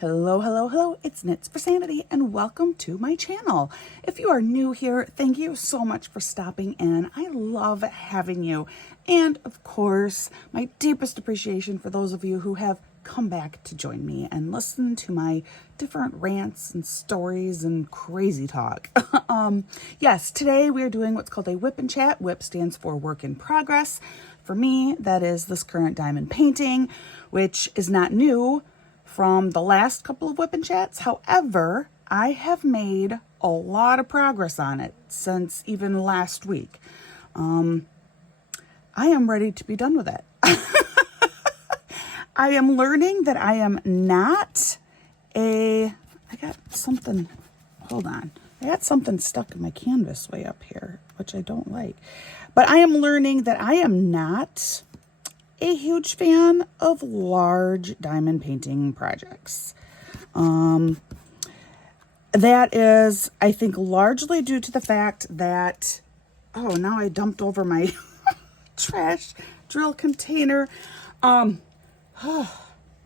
Hello, hello, hello, it's Knits for Sanity and welcome to my channel. If you are new here, thank you so much for stopping in. I love having you. And of course, my deepest appreciation for those of you who have come back to join me and listen to my different rants and stories and crazy talk. Yes, today we are doing what's called a WIP Chat. WIP stands for work in progress. For me, that is this current diamond painting, which is not new from the last couple of WIP Chats. However, I have made a lot of progress on it since even last week. I am ready to be done with it. I am learning that I am not I got something stuck in my canvas way up here, which I don't like. But I am learning that I am not a huge fan of large diamond painting projects. That is, I think, largely due to the fact that, oh, now I dumped over my trash drill container. Oh,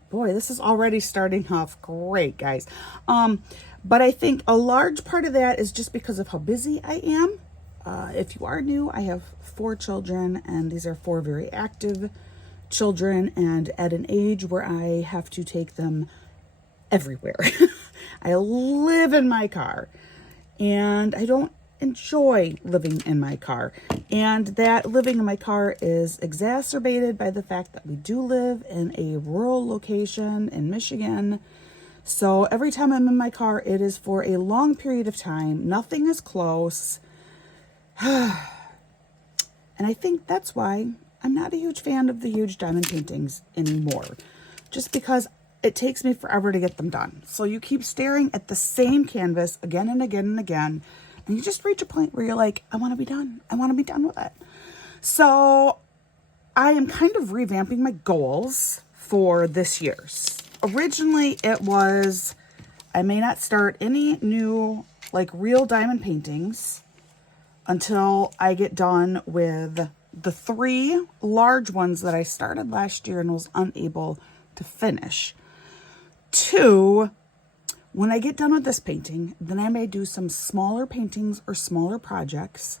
boy, this is already starting off great, guys. But I think a large part of that is just because of how busy I am. If you are new, I have 4 children, and these are 4 very active children, and at an age where I have to take them everywhere. I live in my car, and I don't enjoy living in my car. And that living in my car is exacerbated by the fact that we do live in a rural location in Michigan. So every time I'm in my car, it is for a long period of time. Nothing is close. And I think that's why I'm not a huge fan of the huge diamond paintings anymore, just because it takes me forever to get them done. So you keep staring at the same canvas again and again and again, and you just reach a point where you're like, I want to be done. I want to be done with it. So I am kind of revamping my goals for this year's. Originally, it was, I may not start any new, real diamond paintings until I get done with the 3 large ones that I started last year and was unable to finish. 2, when I get done with this painting, then I may do some smaller paintings or smaller projects,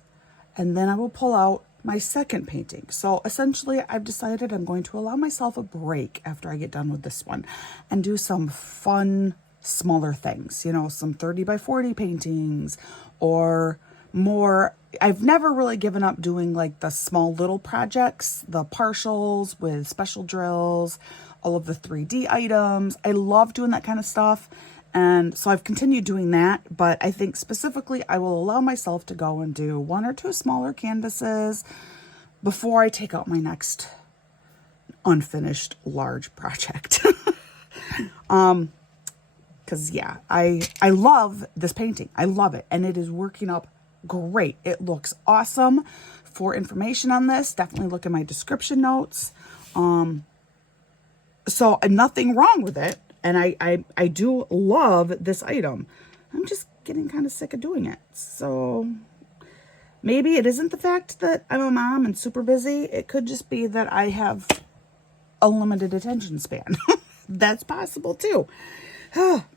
and then I will pull out my second painting. So essentially, I've decided I'm going to allow myself a break after I get done with this one and do some fun, smaller things, some 30 by 40 paintings or more. I've never really given up doing the small little projects, the partials with special drills, all of the 3D items. I love doing that kind of stuff. And so I've continued doing that, but I think specifically I will allow myself to go and do 1 or 2 smaller canvases before I take out my next unfinished large project. Because yeah, I love this painting. I love it. And it is working up great. It looks awesome. For information on this, definitely look at my description notes. So nothing wrong with it. And I do love this item. I'm just getting kind of sick of doing it. So maybe it isn't the fact that I'm a mom and super busy. It could just be that I have a limited attention span. That's possible too. What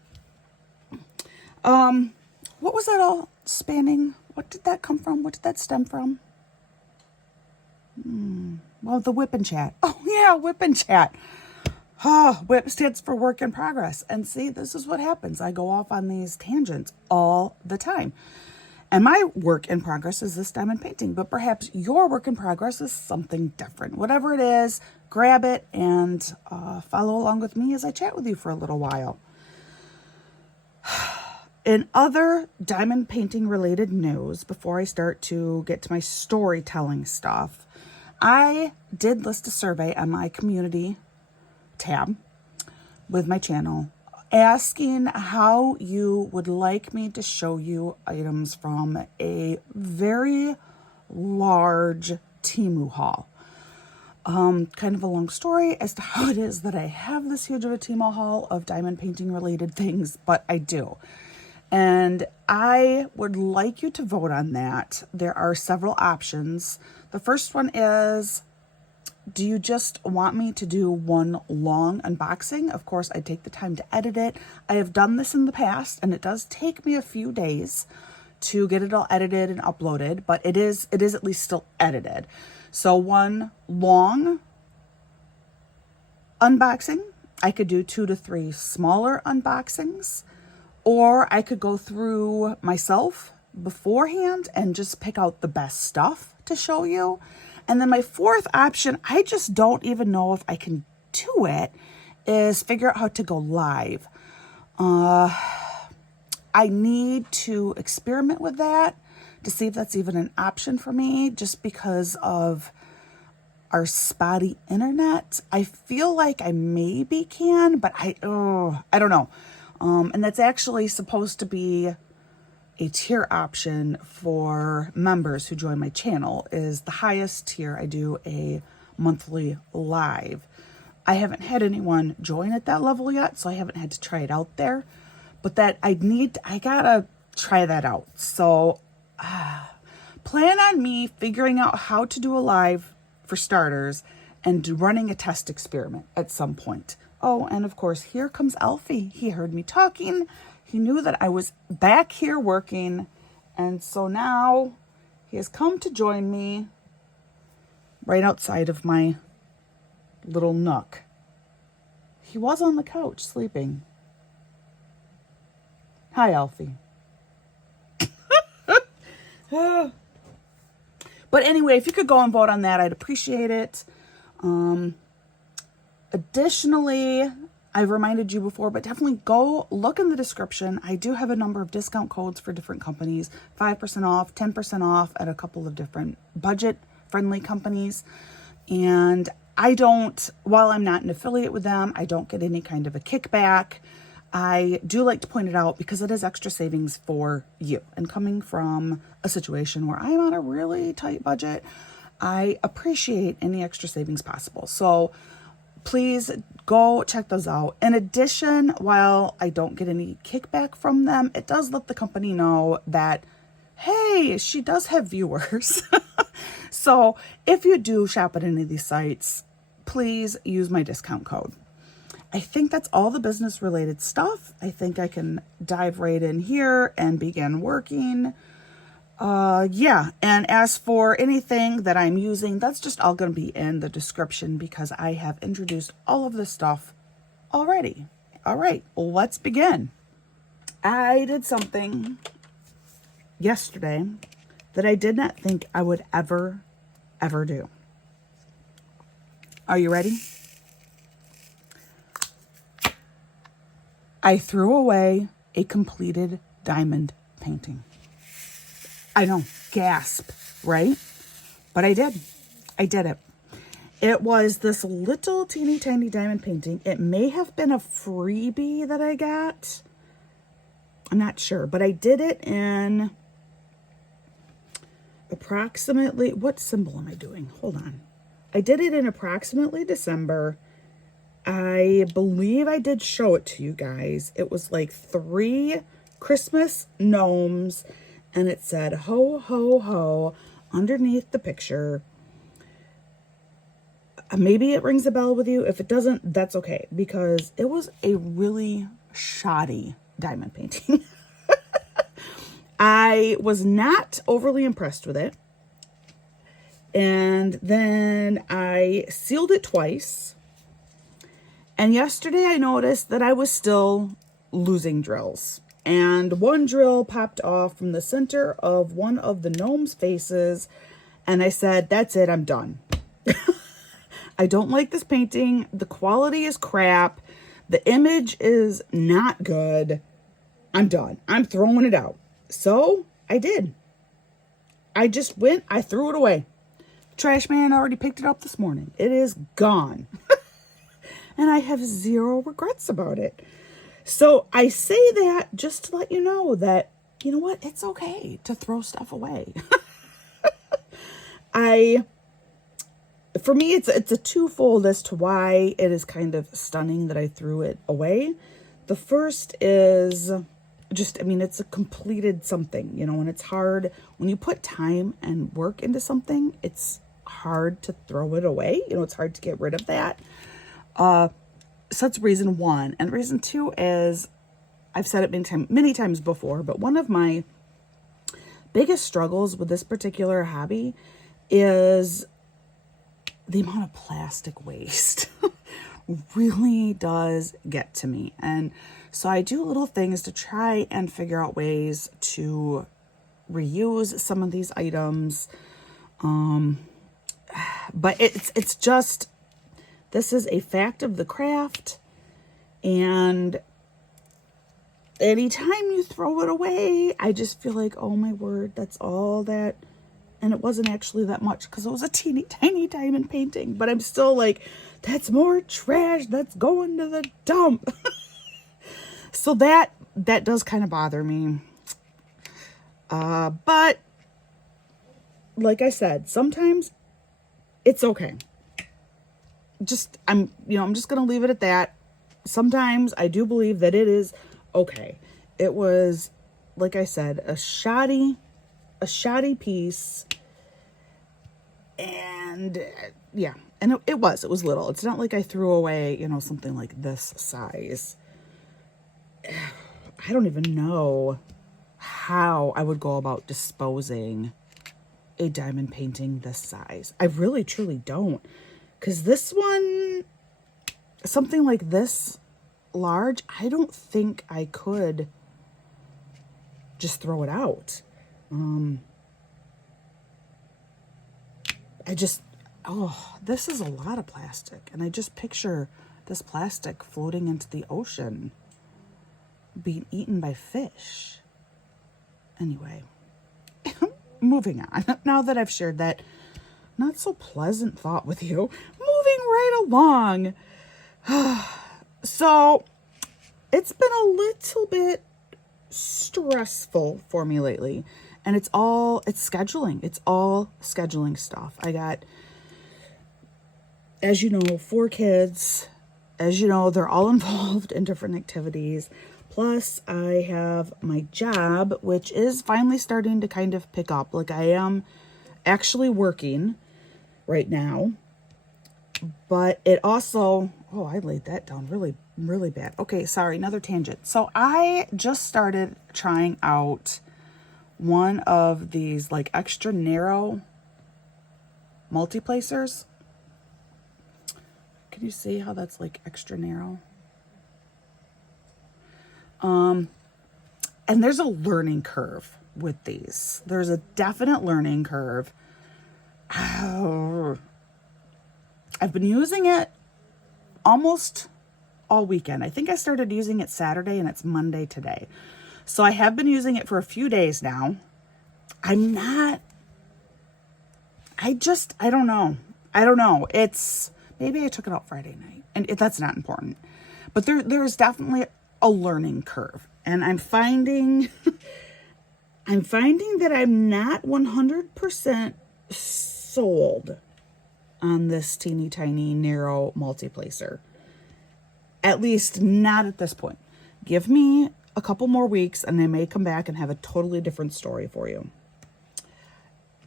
was that all spanning? What did that come from? What did that stem from? Well, the WIP Chat. Oh yeah, WIP Chat. WIP stands for work in progress. And see, this is what happens. I go off on these tangents all the time. And my work in progress is this diamond painting, but perhaps your work in progress is something different. Whatever it is, grab it and follow along with me as I chat with you for a little while. In other diamond painting related news, before I start to get to my storytelling stuff, I did list a survey on my community tab with my channel asking how you would like me to show you items from a very large Temu haul. Kind of a long story as to how it is that I have this huge of a Temu haul of diamond painting related things, but I do. And I would like you to vote on that. There are several options. The first one is Do you just want me to do one long unboxing? Of course, I take the time to edit it. I have done this in the past, and it does take me a few days to get it all edited and uploaded, but it is at least still edited. So one long unboxing, I could do 2 to 3 smaller unboxings, or I could go through myself beforehand and just pick out the best stuff to show you. And then my fourth option, I just don't even know if I can do it, is figure out how to go live. I need to experiment with that to see if that's even an option for me, just because of our spotty internet. I feel like I maybe can, but I don't know. And that's actually supposed to be a tier option for members who join my channel. Is the highest tier. I do a monthly live. I haven't had anyone join at that level yet, so I haven't had to try it out there. But that I gotta try that out. So plan on me figuring out how to do a live for starters and running a test experiment at some point. Oh, and of course, here comes Alfie. He heard me talking. He knew that I was back here working. And so now he has come to join me right outside of my little nook. He was on the couch sleeping. Hi, Alfie. But anyway, if you could go and vote on that, I'd appreciate it. Additionally, I've reminded you before, but definitely go look in the description. I do have a number of discount codes for different companies, 5% off, 10% off at a couple of different budget-friendly companies. And while I'm not an affiliate with them, I don't get any kind of a kickback. I do like to point it out because it is extra savings for you. And coming from a situation where I'm on a really tight budget, I appreciate any extra savings possible. So please go check those out. In addition, while I don't get any kickback from them, it does let the company know that, hey, she does have viewers. So if you do shop at any of these sites, please use my discount code. I think that's all the business related stuff. I think I can dive right in here and begin working. Yeah, and as for anything that I'm using, that's just all going to be in the description because I have introduced all of this stuff already. All right, let's begin. I did something yesterday that I did not think I would ever do. Are you ready? I threw away a completed diamond painting. I know, gasp, right? But I did. I did it. It was this little teeny tiny diamond painting. It may have been a freebie that I got. I'm not sure, but I did it in approximately, what symbol am I doing? Hold on. I did it in approximately December. I believe I did show it to you guys. It was like 3 Christmas gnomes, and it said ho ho ho underneath the picture. Maybe it rings a bell with you. If it doesn't, that's okay, because it was a really shoddy diamond painting. I was not overly impressed with it. And then I sealed it twice. And yesterday I noticed that I was still losing drills. And one drill popped off from the center of one of the gnome's faces. And I said, that's it, I'm done. I don't like this painting. The quality is crap. The image is not good. I'm done. I'm throwing it out. So I did. I just went, I threw it away. Trash man already picked it up this morning. It is gone. And I have 0 regrets about it. So I say that just to let you know that, you know what? It's okay to throw stuff away. For me, it's a twofold as to why it is kind of stunning that I threw it away. The first is just, I mean, it's a completed something, you know, and it's hard when you put time and work into something. It's hard to throw it away. You know, it's hard to get rid of that. So that's reason one. And reason two is, I've said it many times before, but one of my biggest struggles with this particular hobby is the amount of plastic waste. Really does get to me. And so I do little things to try and figure out ways to reuse some of these items. But it's just, this is a fact of the craft. And anytime you throw it away, I just feel like, oh my word, that's all that. And it wasn't actually that much because it was a teeny tiny diamond painting. But I'm still like, that's more trash that's going to the dump. So that does kind of bother me. But like I said, sometimes it's okay. I'm just going to leave it at that. Sometimes I do believe that it is okay. It was, like I said, a shoddy piece. And yeah, and it was little. It's not like I threw away, something like this size. I don't even know how I would go about disposing a diamond painting this size. I really, truly don't. Because this one, something like this large, I don't think I could just throw it out. This is a lot of plastic. And I just picture this plastic floating into the ocean, being eaten by fish. Anyway, moving on. Now that I've shared that not so pleasant thought with you, moving right along. So it's been a little bit stressful for me lately. And it's scheduling. It's all scheduling stuff. I got, as you know, 4 kids. As you know, they're all involved in different activities. Plus, I have my job, which is finally starting to kind of pick up. Like, I am actually working right now. But it also, I laid that down really, really bad. Okay, sorry, another tangent. So I just started trying out one of these like extra narrow multi-placers. Can you see how that's like extra narrow? And there's a learning curve with these. There's a definite learning curve. I've been using it almost all weekend. I think I started using it Saturday and it's Monday today. So I have been using it for a few days now. I don't know. Maybe I took it out Friday night and that's not important. But there is definitely a learning curve. And I'm finding that I'm not 100% sold on this teeny tiny narrow multi-placer. At least not at this point. Give me a couple more weeks and I may come back and have a totally different story for you.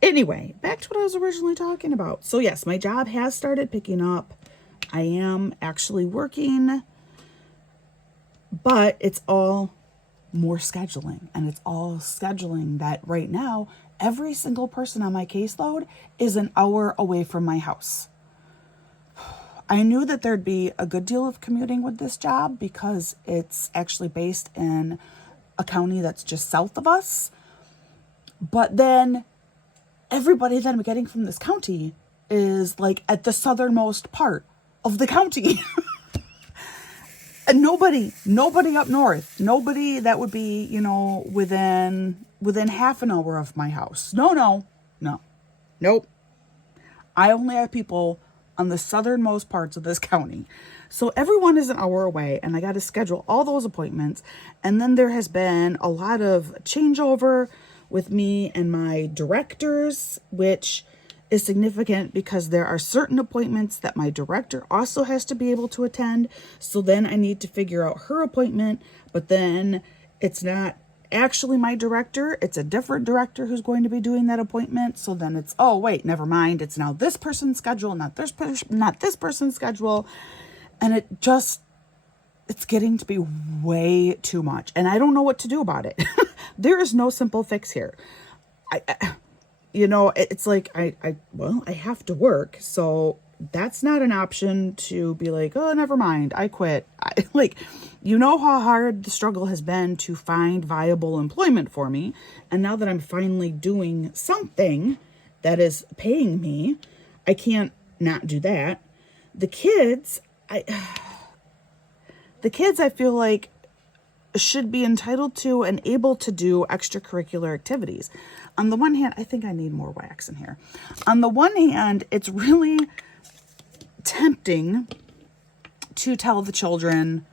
Anyway, back to what I was originally talking about. So yes, my job has started picking up. I am actually working, but it's all more scheduling. And it's all scheduling that right now, every single person on my caseload is an hour away from my house. I knew that there'd be a good deal of commuting with this job because it's actually based in a county that's just south of us. But then everybody that I'm getting from this county is like at the southernmost part of the county. And nobody up north, nobody that would be, within half an hour of my house. Nope. I only have people on the southernmost parts of this county. So everyone is an hour away and I got to schedule all those appointments. And then there has been a lot of changeover with me and my directors, which is significant because there are certain appointments that my director also has to be able to attend. So then I need to figure out her appointment, but then it's not actually my director. It's a different director who's going to be doing that appointment. So then it's, oh, wait, never mind. It's now this person's schedule, not this person's schedule. And it's getting to be way too much. And I don't know what to do about it. There is no simple fix here. It's like, I have to work. So that's not an option to be like, oh, never mind, I quit. How hard the struggle has been to find viable employment for me. And now that I'm finally doing something that is paying me, I can't not do that. The kids, I feel like should be entitled to and able to do extracurricular activities. On the one hand, I think I need more wax in here. On the one hand, it's really tempting to tell the children,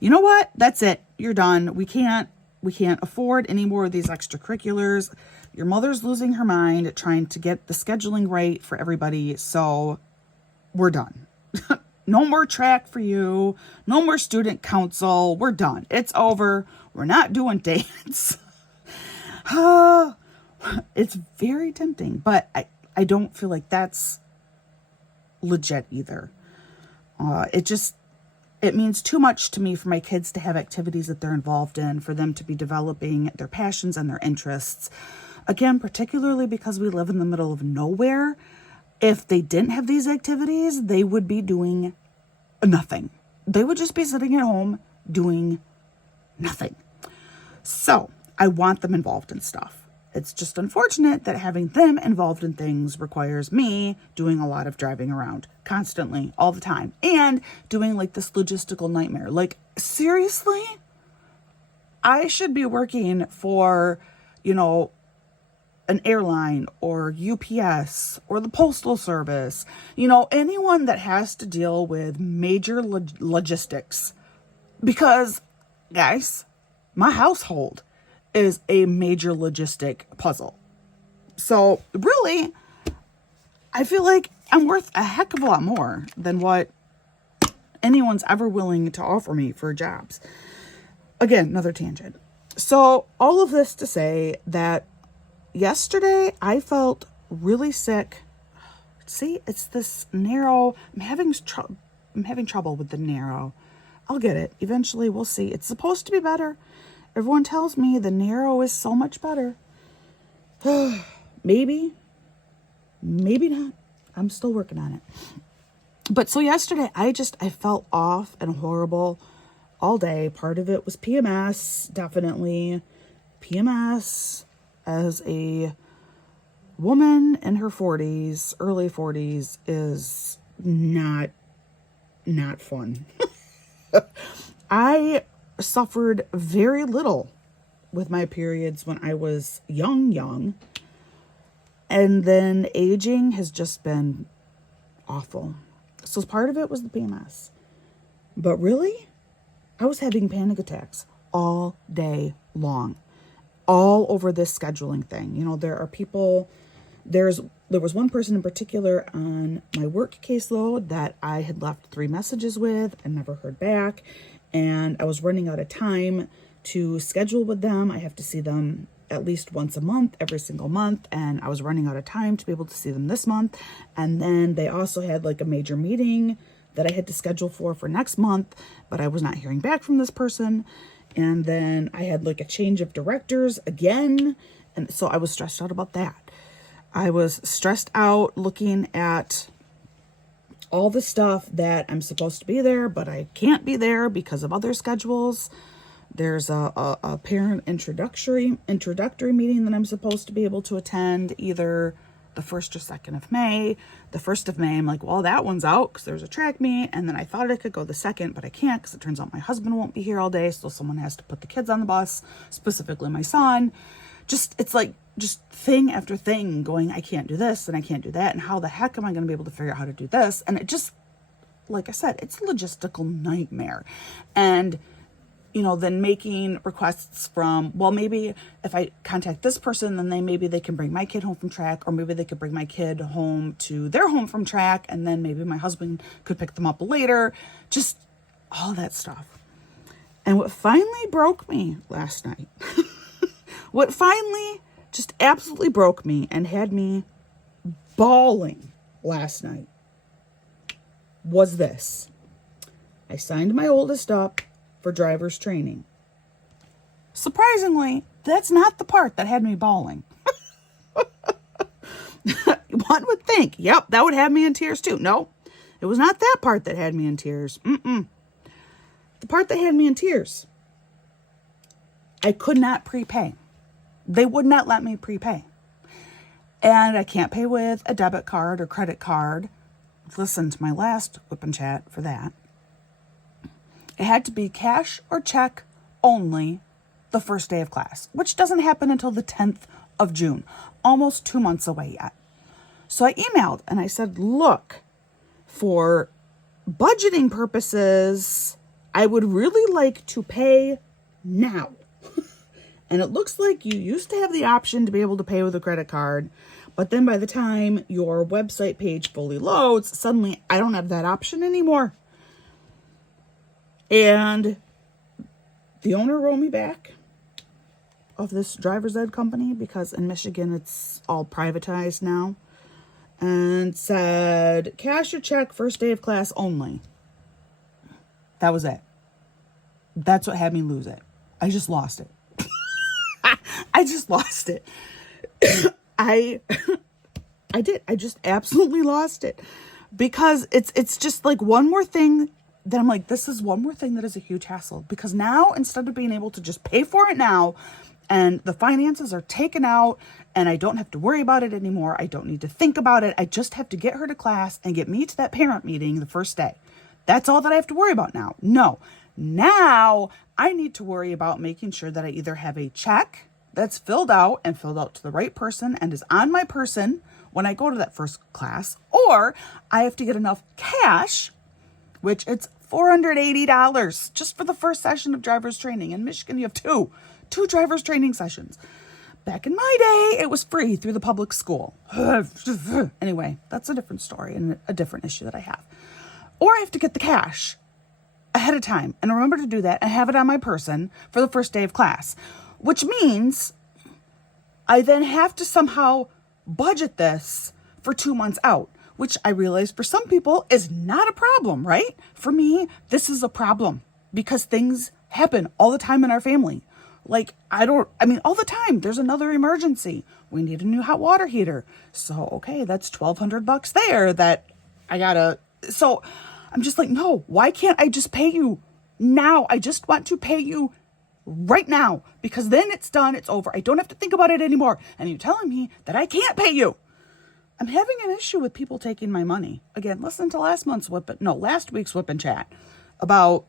you know what? That's it. You're done. We can't afford any more of these extracurriculars. Your mother's losing her mind trying to get the scheduling right for everybody. So we're done. No more track for you. No more student council. We're done. It's over. We're not doing dance. It's very tempting, but I don't feel like that's legit either. It means too much to me for my kids to have activities that they're involved in, for them to be developing their passions and their interests. Again, particularly because we live in the middle of nowhere. If they didn't have these activities, they would be doing nothing. They would just be sitting at home doing nothing. So I want them involved in stuff. It's just unfortunate that having them involved in things requires me doing a lot of driving around constantly, all the time, and doing like this logistical nightmare. Like, seriously? I should be working for, an airline or UPS or the Postal Service, anyone that has to deal with major logistics. Because, guys, my household is a major logistic puzzle. So really, I feel like I'm worth a heck of a lot more than what anyone's ever willing to offer me for jobs. Again, another tangent. So all of this to say that yesterday I felt really sick. See, it's this narrow. I'm having trouble with the narrow. I'll get it. Eventually we'll see. It's supposed to be better. Everyone tells me the narrow is so much better. Maybe not. I'm still working on it. But so yesterday, I felt off and horrible all day. Part of it was PMS, definitely. PMS as a woman in her 40s, early 40s, is not fun. I suffered very little with my periods when I was young. And then aging has just been awful. So part of it was the PMS. But really, I was having panic attacks all day long, all over this scheduling thing. There are people, there was one person in particular on my work caseload that I had left 3 messages with and never heard back. And I was running out of time to schedule with them. I have to see them at least once a month, every single month. And I was running out of time to be able to see them this month. And then they also had like a major meeting that I had to schedule for next month, but I was not hearing back from this person. And then I had like a change of directors again. And so I was stressed out about that. I was stressed out looking at all the stuff that I'm supposed to be there, but I can't be there because of other schedules. There's a parent introductory meeting that I'm supposed to be able to attend either the 1st or 2nd of May. The 1st of May, I'm like, well, that one's out because there's a track meet. And then I thought I could go the 2nd, but I can't because it turns out my husband won't be here all day. So someone has to put the kids on the bus, specifically my son. It's like thing after thing going, I can't do this and I can't do that. And how the heck am I going to be able to figure out how to do this? And it just, like I said, it's a logistical nightmare. And then making requests from, well, maybe if I contact this person, then maybe they can bring my kid home from track, or maybe they could bring my kid home to their home from track, and then maybe my husband could pick them up later. Just all that stuff. And what finally broke me last night What finally just absolutely broke me and had me bawling last night was this. I signed my oldest up for driver's training. Surprisingly, that's not the part that had me bawling. One would think, yep, that would have me in tears too. No, it was not that part that had me in tears. The part that had me in tears, I could not prepay. They would not let me prepay. And I can't pay with a debit card or credit card. Listen to my last WIP Chat for that. It had to be cash or check only the first day of class, which doesn't happen until the 10th of June, almost 2 months away yet. So I emailed and I said, look, for budgeting purposes, I would really like to pay now. And it looks like you used to have the option to be able to pay with a credit card, but then by the time your website page fully loads, suddenly I don't have that option anymore. And the owner wrote me back of this driver's ed company, because in Michigan it's all privatized now, and said cash or check first day of class only. That was it. That's what had me lose it. I just lost it. I just lost it. I did. I just absolutely lost it, because it's just like one more thing that I'm like, this is one more thing that is a huge hassle, because now instead of being able to just pay for it now and the finances are taken out and I don't have to worry about it anymore, I don't need to think about it, I just have to get her to class and get me to that parent meeting the first day. That's all that I have to worry about now. No, now I need to worry about making sure that I either have a check that's filled out to the right person and is on my person when I go to that first class, or I have to get enough cash, which it's $480 just for the first session of driver's training. In Michigan, you have two driver's training sessions. Back in my day, it was free through the public school. Anyway, that's a different story and a different issue that I have. Or I have to get the cash ahead of time and remember to do that and have it on my person for the first day of class, which means I then have to somehow budget this for 2 months out, which I realize for some people is not a problem, right? For me, this is a problem because things happen all the time in our family. Like, all the time, there's another emergency. We need a new hot water heater. So, okay, that's $1,200 there that I gotta, so I'm just like, no, why can't I just pay you now? I just want to pay you right now, because then it's done, it's over. I don't have to think about it anymore. And you're telling me that I can't pay you. I'm having an issue with people taking my money. Again, listen to last week's WIP Chat about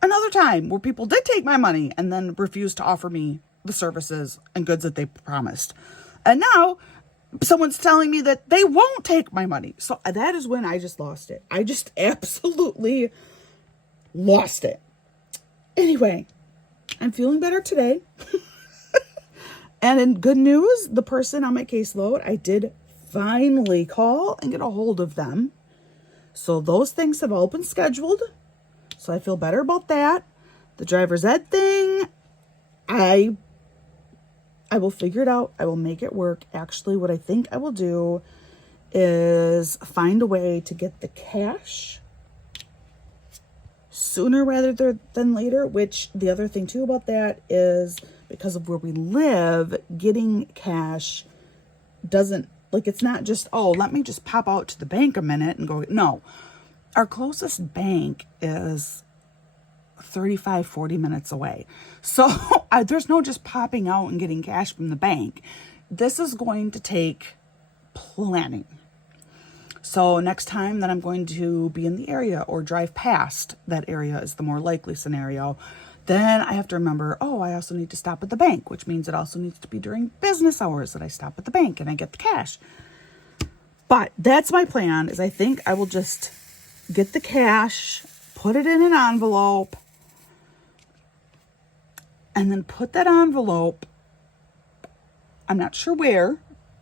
another time where people did take my money and then refused to offer me the services and goods that they promised. And now someone's telling me that they won't take my money. So that is when I just lost it. I just absolutely lost it. Anyway, I'm feeling better today. And in good news, the person on my caseload, I did finally call and get a hold of them. So those things have all been scheduled. So I feel better about that. The driver's ed thing, I will figure it out. I will make it work. Actually, what I think I will do is find a way to get the cash sooner rather than later, which the other thing too about that is because of where we live, getting cash doesn't, like, it's not just, oh, let me just pop out to the bank a minute and go. No, our closest bank is 35-40 minutes away. So there's no just popping out and getting cash from the bank. This is going to take planning. So next time that I'm going to be in the area or drive past that area is the more likely scenario. Then I have to remember, oh, I also need to stop at the bank, which means it also needs to be during business hours that I stop at the bank and I get the cash. But that's my plan, is I think I will just get the cash, put it in an envelope, and then put that envelope, I'm not sure where,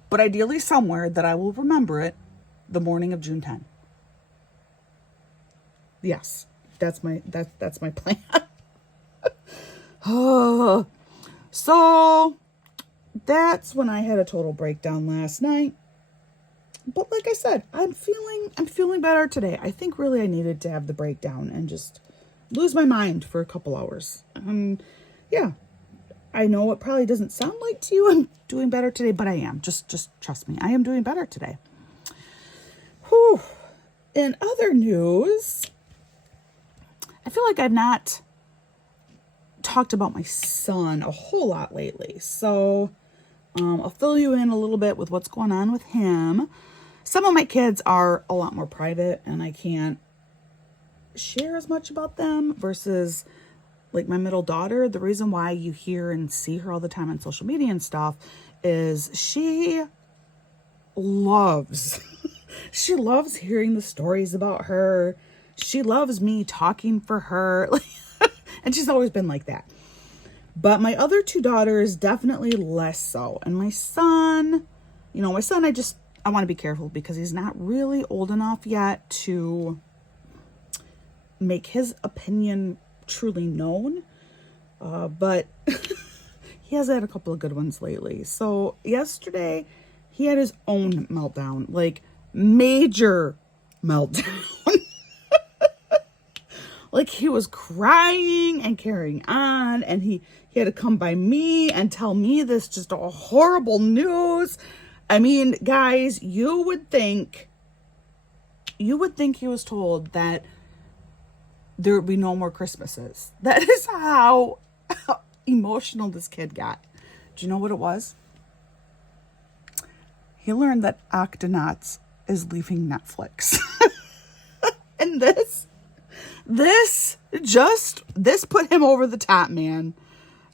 but ideally somewhere that I will remember it the morning of June 10. Yes, that's my plan. Oh, so that's when I had a total breakdown last night. But like I said, I'm feeling better today. I think really I needed to have the breakdown and just lose my mind for a couple hours. Yeah, I know it probably doesn't sound like to you I'm doing better today, but I am. Just trust me, I am doing better today. Whew. In other news, I feel like I've not talked about my son a whole lot lately. So I'll fill you in a little bit with what's going on with him. Some of my kids are a lot more private and I can't share as much about them versus like my middle daughter. The reason why you hear and see her all the time on social media and stuff is she loves hearing the stories about her. She loves me talking for her. And she's always been like that. But my other two daughters, definitely less so. And my son, I want to be careful because he's not really old enough yet to make his opinion truly known. But he has had a couple of good ones lately. So yesterday, he had his own meltdown, like major meltdown. Like he was crying and carrying on, and he had to come by me and tell me this just a horrible news. I mean, guys, you would think he was told that there would be no more Christmases. That is how emotional this kid got. Do you know what it was? He learned that Octonauts is leaving Netflix. And this put him over the top, man.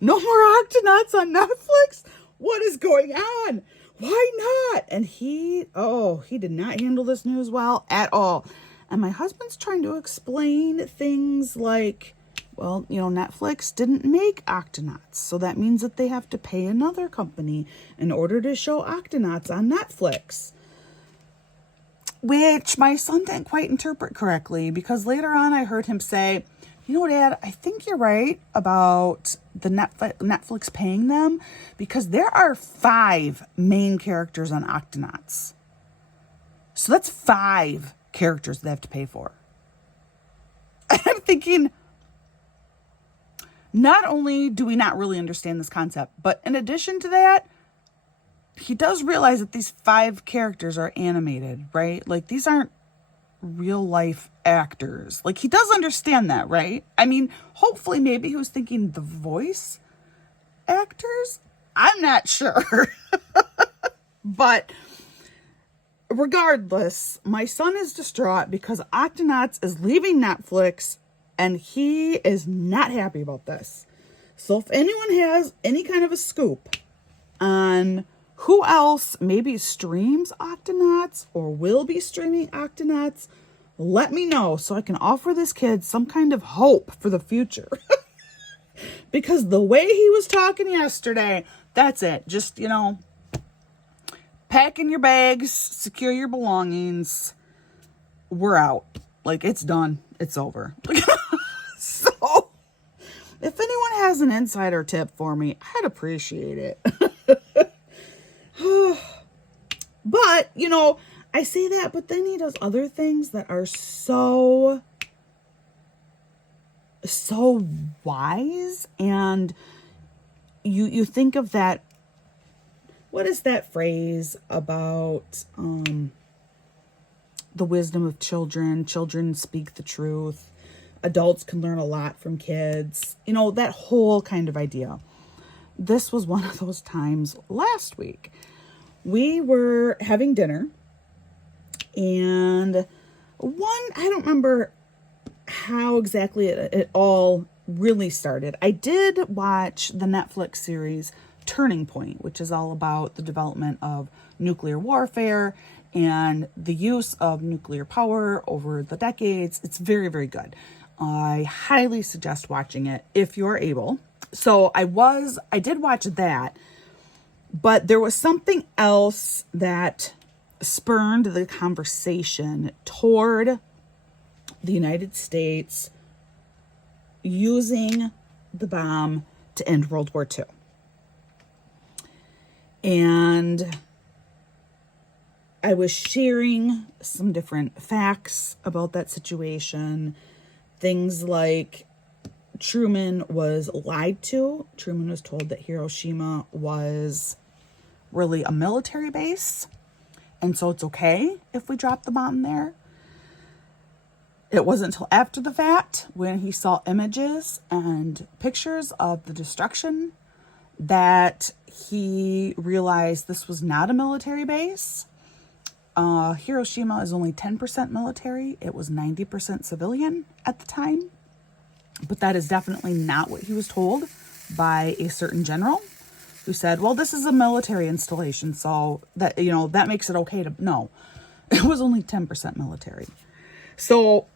No more Octonauts on Netflix? What is going on? Why not? And he did not handle this news well at all. And my husband's trying to explain things like, well, Netflix didn't make Octonauts, so that means that they have to pay another company in order to show Octonauts on Netflix. Which my son didn't quite interpret correctly, because later on I heard him say, Dad, I think you're right about the Netflix paying them, because there are 5 main characters on Octonauts. So that's 5 characters they have to pay for. And I'm thinking, not only do we not really understand this concept, but in addition to that, he does realize that these 5 characters are animated, right? Like, these aren't real life actors. Like, he does understand that, right? I mean, hopefully maybe he was thinking the voice actors. I'm not sure. But regardless, my son is distraught because Octonauts is leaving Netflix and he is not happy about this. So if anyone has any kind of a scoop on who else maybe streams Octonauts or will be streaming Octonauts, let me know so I can offer this kid some kind of hope for the future. Because the way he was talking yesterday, that's it. Just, pack in your bags, secure your belongings. We're out. Like, it's done. It's over. So, if anyone has an insider tip for me, I'd appreciate it. But, I say that, but then he does other things that are so wise. And you think of that. What is that phrase about the wisdom of children? Children speak the truth. Adults can learn a lot from kids. That whole kind of idea. This was one of those times last week. We were having dinner, and I don't remember how exactly it all really started. I did watch the Netflix series Turning Point, which is all about the development of nuclear warfare and the use of nuclear power over the decades. It's very, very good. I highly suggest watching it if you're able. So I did watch that, but there was something else that spurned the conversation toward the United States using the bomb to end World War II. And I was sharing some different facts about that situation. Things like Truman was lied to. Truman was told that Hiroshima was really a military base, and so it's okay if we drop the bomb there. It wasn't until after the fact, when he saw images and pictures of the destruction, that he realized this was not a military base. Hiroshima is only 10% military. It was 90% civilian at the time. But that is definitely not what he was told by a certain general who said, well, this is a military installation, so that, you know, that makes it okay to... No, it was only 10% military. So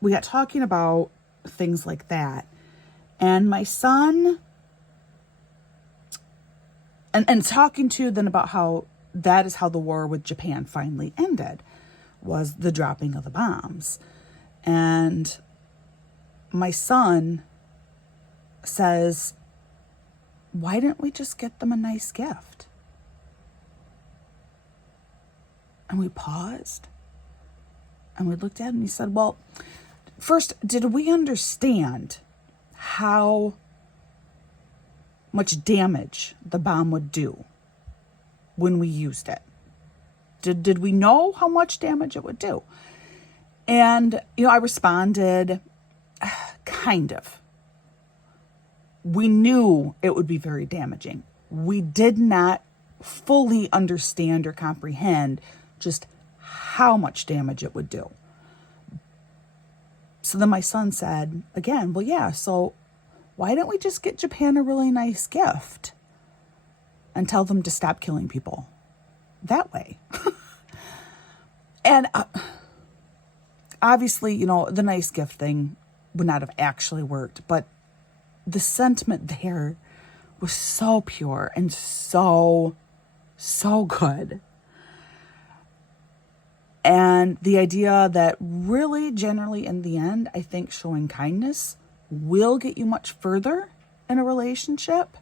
we got talking about things like that. And my son... And talking to then about how that is how the war with Japan finally ended, was the dropping of the bombs. And my son says, why didn't we just get them a nice gift? And we paused and we looked at him and he said, well, first, did we understand how much damage the bomb would do when we used it? Did we know how much damage it would do? And, you know, I responded, kind of. We knew it would be very damaging. We did not fully understand or comprehend just how much damage it would do. So then my son said, again, well, yeah, so why don't we just get Japan a really nice gift and tell them to stop killing people that way? And obviously, you know, the nice gift thing would not have actually worked, but the sentiment there was so pure and so good. And the idea that really, generally, in the end, I think showing kindness will get you much further in a relationship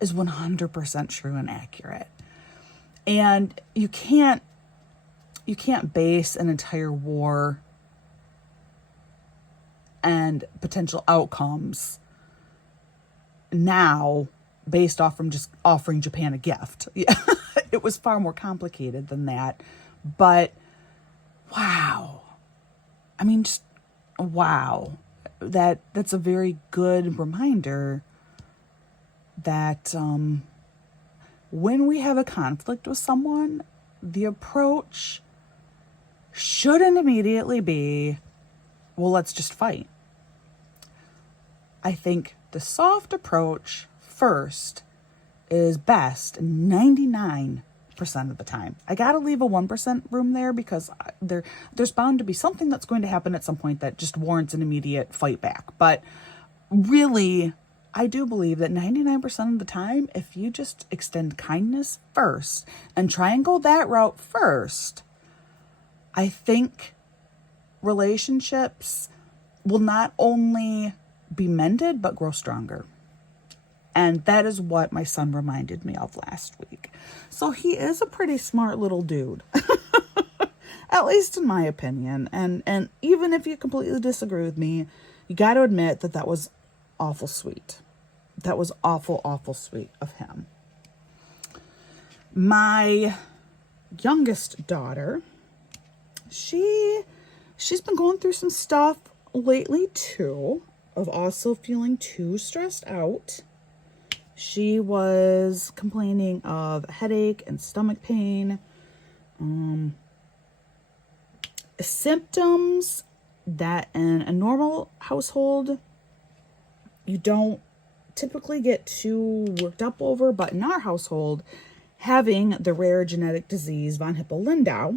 is 100% true and accurate. And you can't base an entire war and potential outcomes now based off from just offering Japan a gift. Yeah. It was far more complicated than that. But wow. I mean, just wow. That's a very good reminder that when we have a conflict with someone, the approach shouldn't immediately be, well, let's just fight. I think the soft approach first is best 99% of the time. I got to leave a 1% room there because there's bound to be something that's going to happen at some point that just warrants an immediate fight back. But really, I do believe that 99% of the time, if you just extend kindness first and try and go that route first, I think relationships will not only be mended, but grow stronger. And that is what my son reminded me of last week. So he is a pretty smart little dude, at least in my opinion. And even if you completely disagree with me, you got to admit that was awful sweet. That was awful sweet of him. My youngest daughter, she's been going through some stuff lately too, of also feeling too stressed out. She was complaining of headache and stomach pain, symptoms that in a normal household you don't typically get too worked up over, but in our household, having the rare genetic disease von Hippel-Lindau,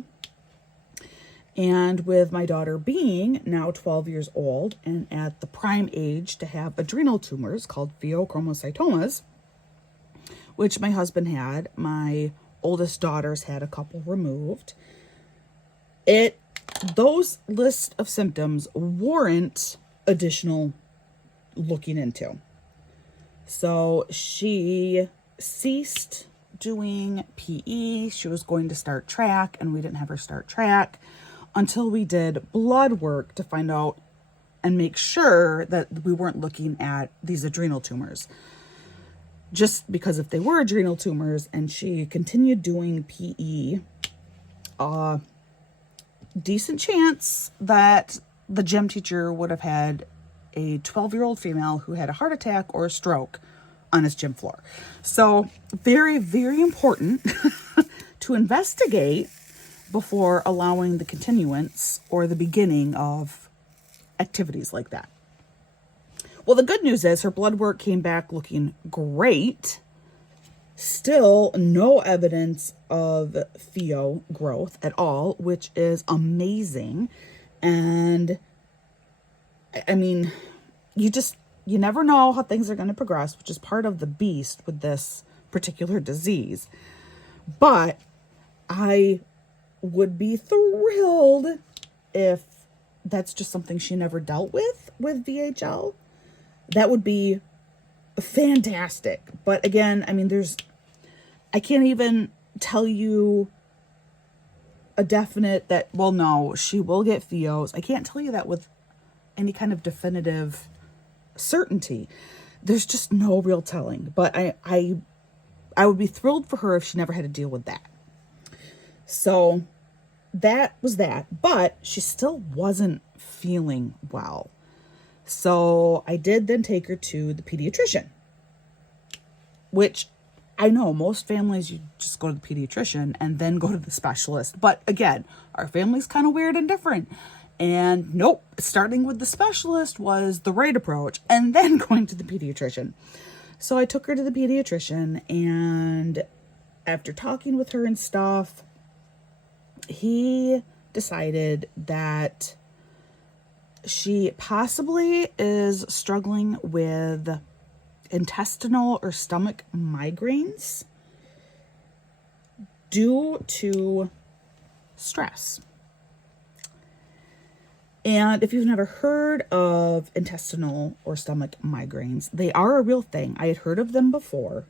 and with my daughter being now 12 years old and at the prime age to have adrenal tumors called pheochromocytomas, which my husband had, my oldest daughters had a couple removed. Those list of symptoms warrant additional looking into. So she ceased doing PE. She was going to start track, and we didn't have her start track until we did blood work to find out and make sure that we weren't looking at these adrenal tumors. Just because if they were adrenal tumors and she continued doing PE, decent chance that the gym teacher would have had a 12-year-old female who had a heart attack or a stroke on his gym floor. So very, very important to investigate before allowing the continuance or the beginning of activities like that. Well, the good news is her blood work came back looking great. Still no evidence of pheo growth at all, which is amazing. And I mean, you never know how things are going to progress, which is part of the beast with this particular disease. But I would be thrilled if that's just something she never dealt with VHL. That would be fantastic. But again, I mean, I can't even tell you a definite that, well, no, she will get pheos. I can't tell you that with any kind of definitive certainty. There's just no real telling. But I would be thrilled for her if she never had to deal with that. So that was that. But she still wasn't feeling well. So I did then take her to the pediatrician, which I know most families, you just go to the pediatrician and then go to the specialist. But again, our family's kind of weird and different. And nope, starting with the specialist was the right approach and then going to the pediatrician. So I took her to the pediatrician, and after talking with her and stuff, he decided that she possibly is struggling with intestinal or stomach migraines due to stress. And if you've never heard of intestinal or stomach migraines, they are a real thing. I had heard of them before.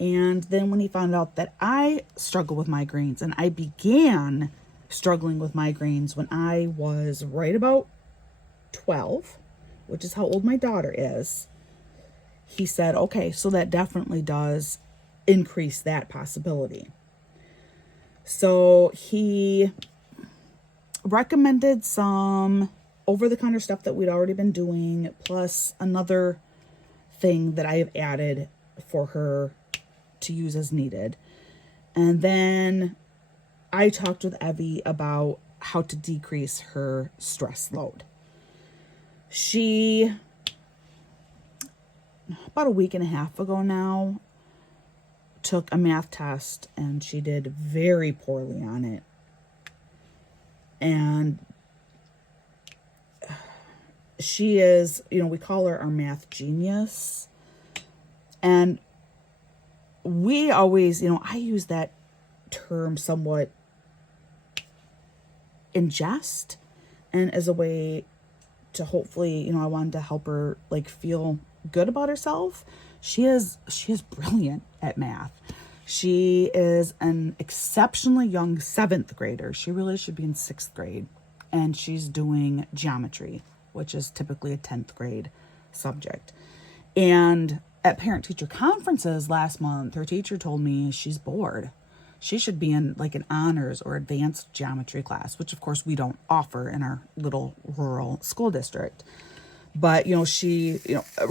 And then when he found out that I struggle with migraines, and I began struggling with migraines when I was right about 12, which is how old my daughter is, he said, okay, so that definitely does increase that possibility. So he recommended some over-the-counter stuff that we'd already been doing, plus another thing that I have added for her to use as needed. And then I talked with Evie about how to decrease her stress load. She, about a week and a half ago now, took a math test, and she did very poorly on it. And she is, we call her our math genius. And we always, I use that term somewhat in jest and as a way to hopefully, I wanted to help her feel good about herself. She is brilliant at math. She is an exceptionally young 7th grader. She really should be in 6th grade. And she's doing geometry, which is typically a 10th grade subject. And at parent-teacher conferences last month, her teacher told me she's bored. She should be in an honors or advanced geometry class, which of course we don't offer in our little rural school district. But, she,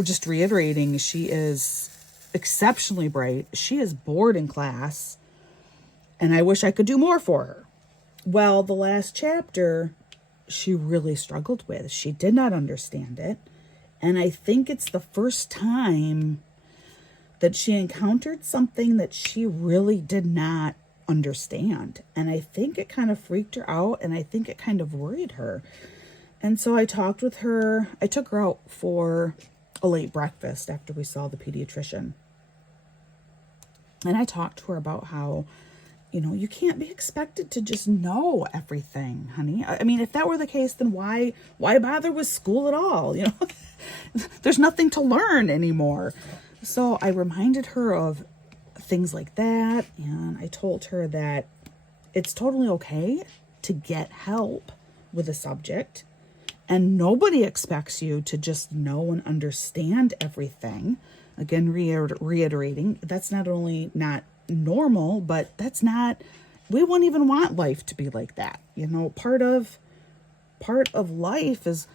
just reiterating, she is exceptionally bright. She is bored in class, and I wish I could do more for her. Well, the last chapter, she really struggled with. She did not understand it. And I think it's the first time that she encountered something that she really did not understand. And I think it kind of freaked her out, and I think it kind of worried her. And so I talked with her. I took her out for a late breakfast after we saw the pediatrician. And I talked to her about how, you can't be expected to just know everything, honey. I mean, if that were the case, then why bother with school at all? There's nothing to learn anymore. So I reminded her of things like that. And I told her that it's totally okay to get help with a subject, and nobody expects you to just know and understand everything. Again, reiterating, that's not only not normal, but that's not, we wouldn't even want life to be like that. You know, part of life is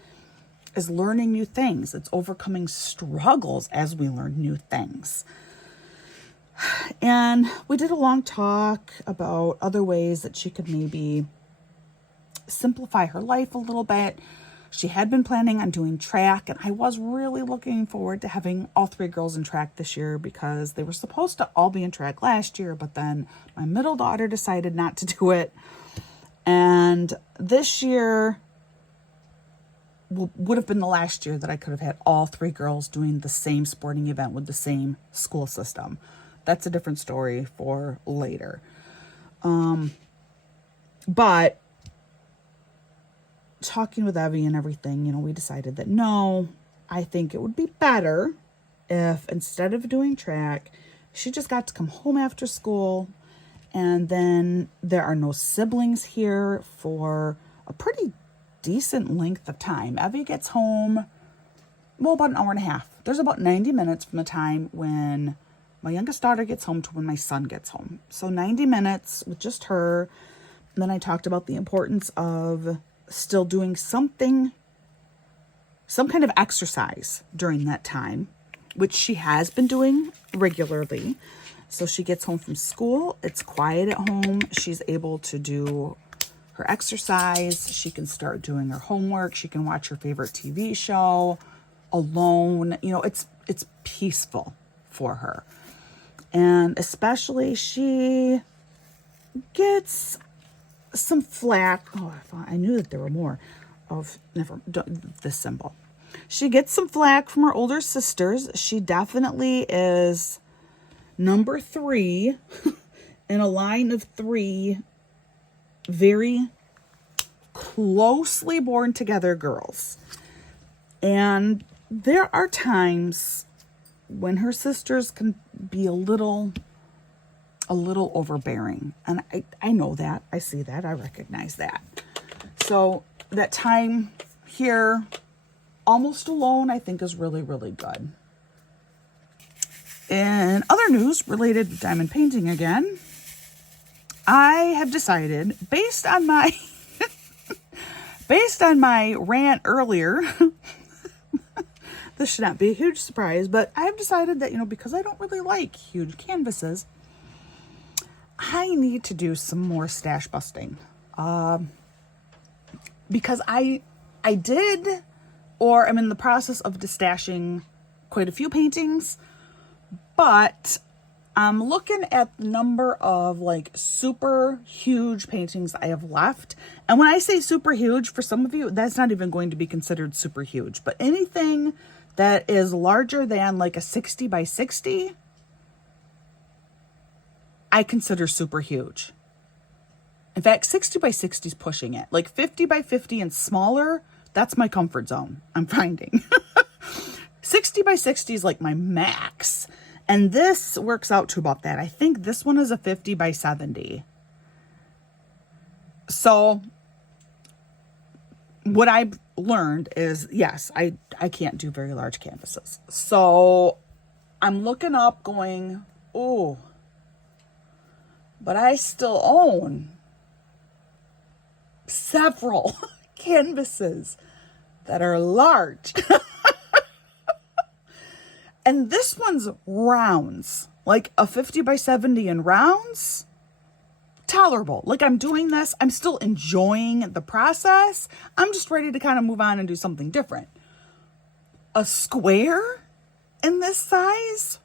learning new things. It's overcoming struggles as we learn new things. And we did a long talk about other ways that she could maybe simplify her life a little bit. She had been planning on doing track, and I was really looking forward to having all 3 girls in track this year, because they were supposed to all be in track last year, but then my middle daughter decided not to do it. And this year would have been the last year that I could have had all 3 girls doing the same sporting event with the same school system. That's a different story for later. But talking with Evie and everything, you know, we decided that no, I think it would be better if instead of doing track, she just got to come home after school, and then there are no siblings here for a pretty decent length of time. Evie gets home, well, about an hour and a half. There's about 90 minutes from the time when my youngest daughter gets home to when my son gets home. So 90 minutes with just her. And then I talked about the importance of still doing something, some kind of exercise during that time, which she has been doing regularly. So she gets home from school, it's quiet at home, she's able to do her exercise, she can start doing her homework, she can watch her favorite TV show alone. You know, it's peaceful for her. And especially she gets some flack. Oh, I knew that there were more of this symbol. She gets some flack from her older sisters. She definitely is number 3 in a line of 3 very closely born together girls. And there are times when her sisters can be a little overbearing. And I know that. I see that. I recognize that. So that time here, almost alone, I think is really, really good. In other news related to diamond painting again, I have decided, based on my rant earlier, this should not be a huge surprise, but I have decided that, you know, because I don't really like huge canvases, I need to do some more stash busting. Because I did, or I'm in the process of destashing quite a few paintings, but I'm looking at the number of like super huge paintings I have left. And when I say super huge, for some of you, that's not even going to be considered super huge, but anything that is larger than like a 60 by 60, I consider super huge. In fact, 60 by 60 is pushing it. Like 50 by 50 and smaller, that's my comfort zone, I'm finding. 60 by 60 is like my max. And this works out to about that. I think this one is a 50 by 70. So what I've learned is, yes, I can't do very large canvases. So I'm looking up going, oh, but I still own several canvases that are large. And this one's rounds, like a 50 by 70 in rounds, tolerable. Like I'm doing this, I'm still enjoying the process. I'm just ready to kind of move on and do something different. A square in this size,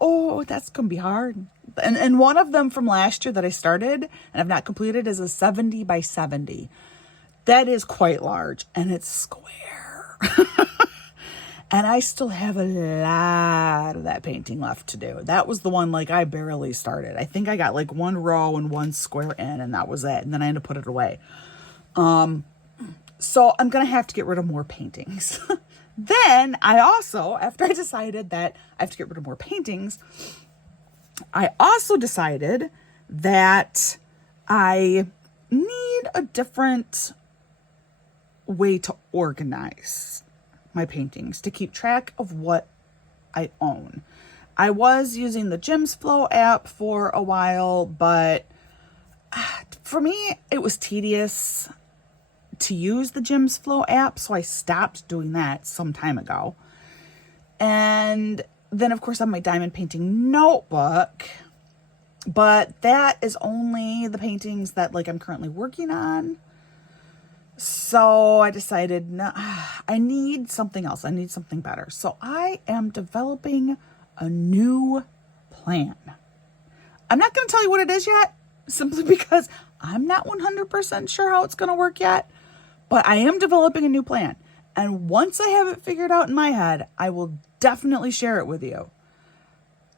oh, that's going to be hard. And one of them from last year that I started and I've not completed is a 70 by 70. That is quite large and it's square. And I still have a lot of that painting left to do. That was the one, like, I barely started. I think I got like one row and one square in, and that was it. And then I had to put it away. So I'm going to have to get rid of more paintings. Then I also, after I decided that I have to get rid of more paintings, I also decided that I need a different way to organize my paintings to keep track of what I own. I was using the Gems Flow app for a while, but for me, it was tedious to use the Gems Flow app, so I stopped doing that some time ago. And then, of course, I have my diamond painting notebook, but that is only the paintings that like I'm currently working on. So I decided, no, I need something else. I need something better. So I am developing a new plan. I'm not going to tell you what it is yet, simply because I'm not 100% sure how it's going to work yet, but I am developing a new plan. And once I have it figured out in my head, I will definitely share it with you.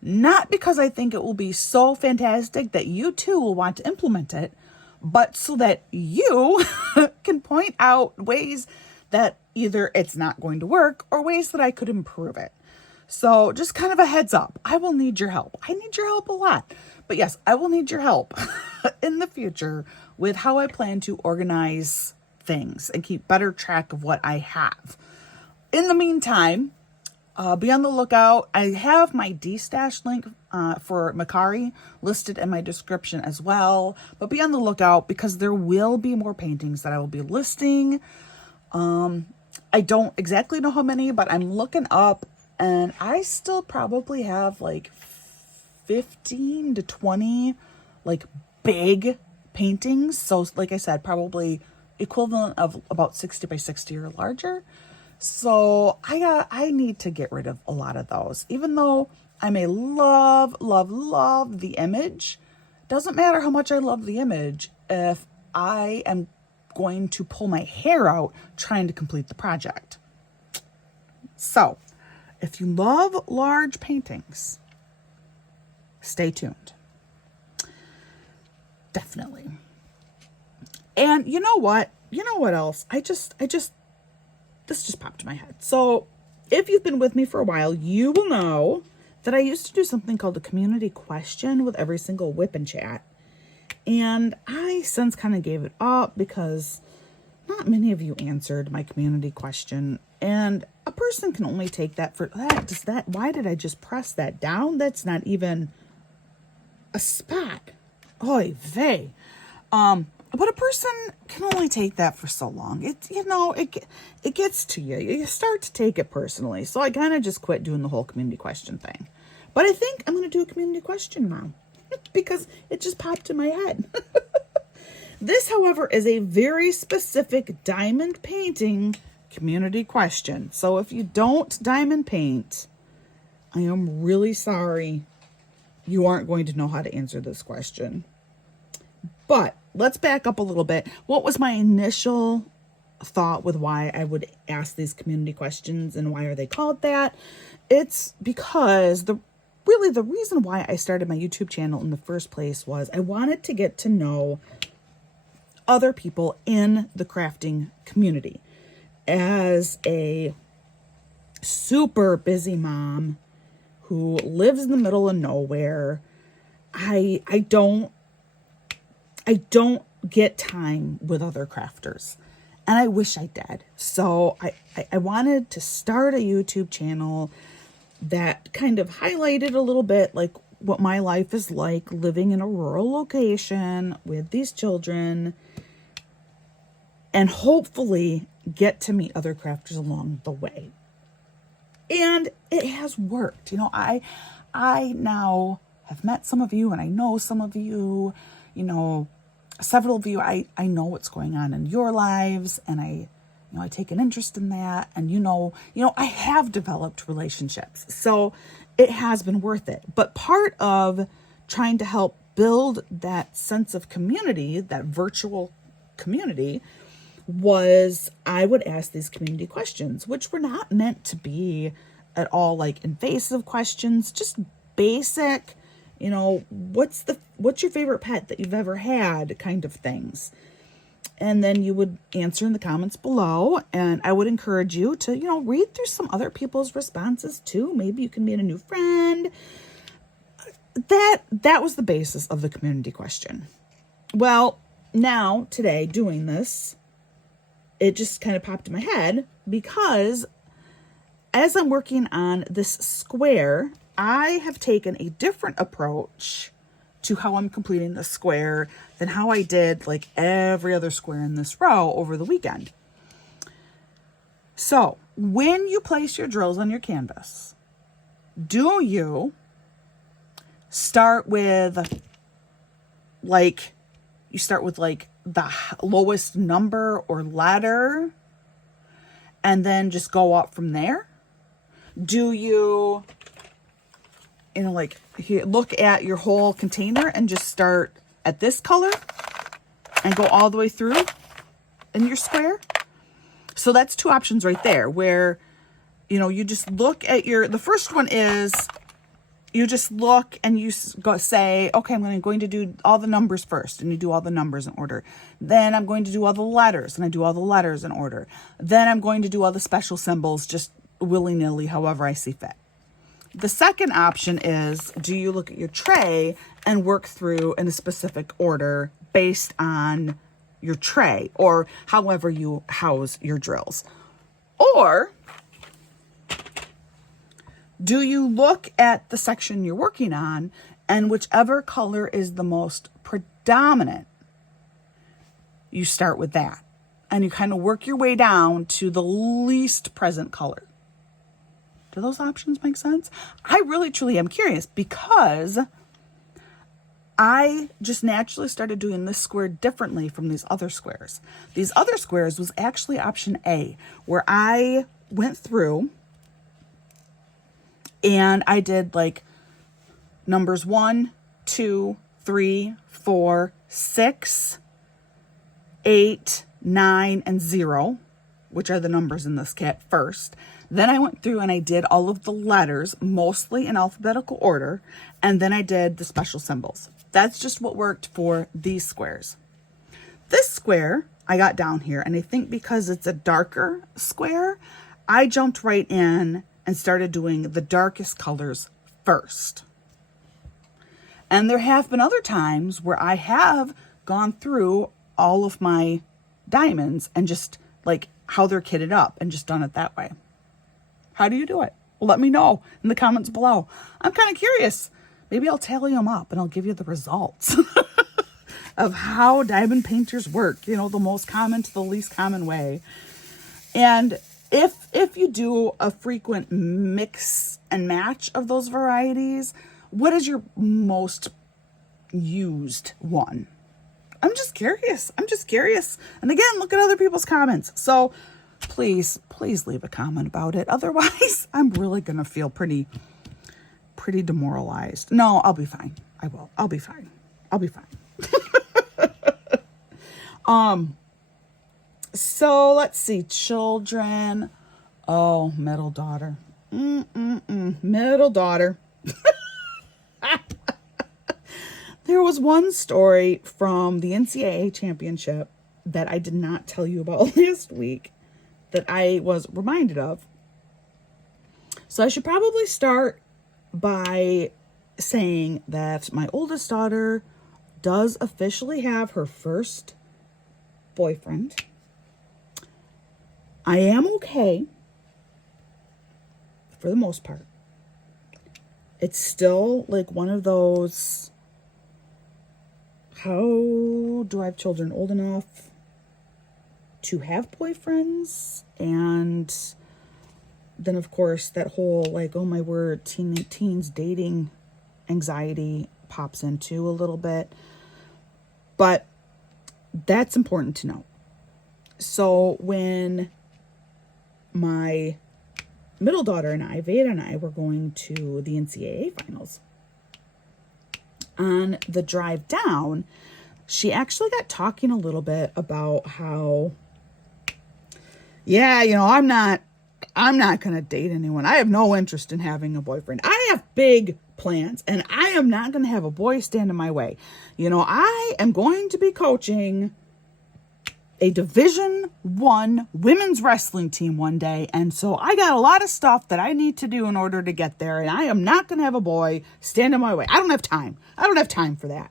Not because I think it will be so fantastic that you too will want to implement it, but so that you can point out ways that either it's not going to work or ways that I could improve it. So just kind of a heads up, I will need your help. I need your help a lot. But yes, I will need your help in the future with how I plan to organize things and keep better track of what I have. In the meantime, be on the lookout. I have my D-Stash link for Macari listed in my description as well. But be on the lookout because there will be more paintings that I will be listing. I don't exactly know how many, but I'm looking up and I still probably have like 15 to 20 like big paintings. So like I said, probably equivalent of about 60 by 60 or larger. So I need to get rid of a lot of those. Even though I may love the image, doesn't matter how much I love the image if I am going to pull my hair out trying to complete the project. So if you love large paintings, stay tuned. Definitely. And you know what? You know what else? This just popped in my head. So if you've been with me for a while, you will know that I used to do something called a community question with every single WIP Chat. And I since kind of gave it up because not many of you answered my community question. And a person can only take that for that. Why did I just press that down? That's not even a spot. Oy vey. But a person can only take that for so long. It gets to you. You start to take it personally. So I kind of just quit doing the whole community question thing. But I think I'm going to do a community question now because it just popped in my head. This, however, is a very specific diamond painting community question. So if you don't diamond paint, I am really sorry. You aren't going to know how to answer this question. But let's back up a little bit. What was my initial thought with why I would ask these community questions and why are they called that? It's because the reason why I started my YouTube channel in the first place was I wanted to get to know other people in the crafting community. As a super busy mom who lives in the middle of nowhere, I don't get time with other crafters, and I wish I did. So I wanted to start a YouTube channel that kind of highlighted a little bit like what my life is like living in a rural location with these children, and hopefully get to meet other crafters along the way. And it has worked. I now have met some of you, and I know some of you, several of you, I know what's going on in your lives, and I take an interest in that. And, I have developed relationships, so it has been worth it. But part of trying to help build that sense of community, that virtual community, was I would ask these community questions, which were not meant to be at all like invasive questions, just basic, what's your favorite pet that you've ever had kind of things. And then you would answer in the comments below, and I would encourage you to, read through some other people's responses too. Maybe you can meet a new friend. that was the basis of the community question. Well, now today doing this, it just kind of popped in my head because as I'm working on this square, I have taken a different approach to how I'm completing the square than how I did like every other square in this row over the weekend. So when you place your drills on your canvas, do you start with like the lowest number or letter and then just go up from there? Do you, like here, look at your whole container and just start at this color and go all the way through in your square? So that's two options right there where, you just look at the first one is you just look and you say, okay, I'm going to do all the numbers first, and you do all the numbers in order. Then I'm going to do all the letters, and I do all the letters in order. Then I'm going to do all the special symbols just willy-nilly, however I see fit. The second option is, do you look at your tray and work through in a specific order based on your tray or however you house your drills? Or do you look at the section you're working on and whichever color is the most predominant, you start with that and you kind of work your way down to the least present color? Do those options make sense? I really, truly am curious because I just naturally started doing this square differently from these other squares. These other squares was actually option A, where I went through and I did like numbers 1, 2, 3, 4, 6, 8, 9, and 0, which are the numbers in this kit first. Then I went through and I did all of the letters, mostly in alphabetical order, and then I did the special symbols. That's just what worked for these squares. This square I got down here, and I think because it's a darker square, I jumped right in and started doing the darkest colors first. And there have been other times where I have gone through all of my diamonds and just like how they're kitted up and just done it that way. How do you do it? Well, let me know in the comments below. I'm kind of curious. Maybe I'll tally them up and I'll give you the results of how diamond painters work, the most common to the least common way. And if you do a frequent mix and match of those varieties, what is your most used one? I'm just curious. And again, look at other people's comments. So please leave a comment about it. Otherwise, I'm really going to feel pretty demoralized. No, I'll be fine. I will. I'll be fine. So let's see, children. Oh, middle daughter. Middle daughter. There was one story from the NCAA championship that I did not tell you about last week that I was reminded of. So I should probably start by saying that my oldest daughter does officially have her first boyfriend. I am okay for the most part. It's still like one of those, how do I have children old enough to have boyfriends? And then of course that whole like, oh my word, teens dating anxiety pops into a little bit. But that's important to know. So when my middle daughter and I, Veda and I, were going to the NCAA finals, on the drive down, she actually got talking a little bit about how, I'm not going to date anyone. I have no interest in having a boyfriend. I have big plans and I am not going to have a boy stand in my way. I am going to be coaching a Division I women's wrestling team one day. And so I got a lot of stuff that I need to do in order to get there. And I am not going to have a boy stand in my way. I don't have time. I don't have time for that.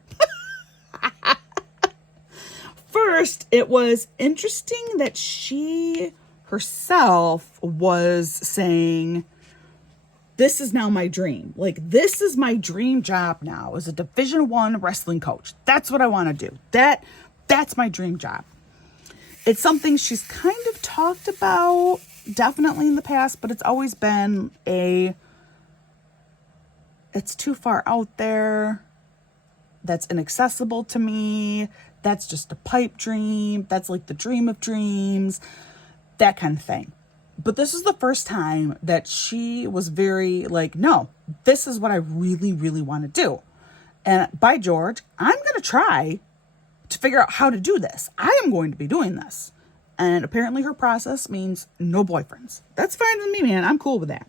First, it was interesting that she herself was saying, this is now my dream. Like, this is my dream job now, as a Division I wrestling coach. That's what I want to do. That's my dream job. It's something she's kind of talked about definitely in the past, but it's always been it's too far out there. That's inaccessible to me. That's just a pipe dream. That's like the dream of dreams, that kind of thing. But this is the first time that she was very like, no, this is what I really, really want to do. And by George, I'm going to try to figure out how to do this. I am going to be doing this. And apparently her process means no boyfriends. That's fine with me, man. I'm cool with that.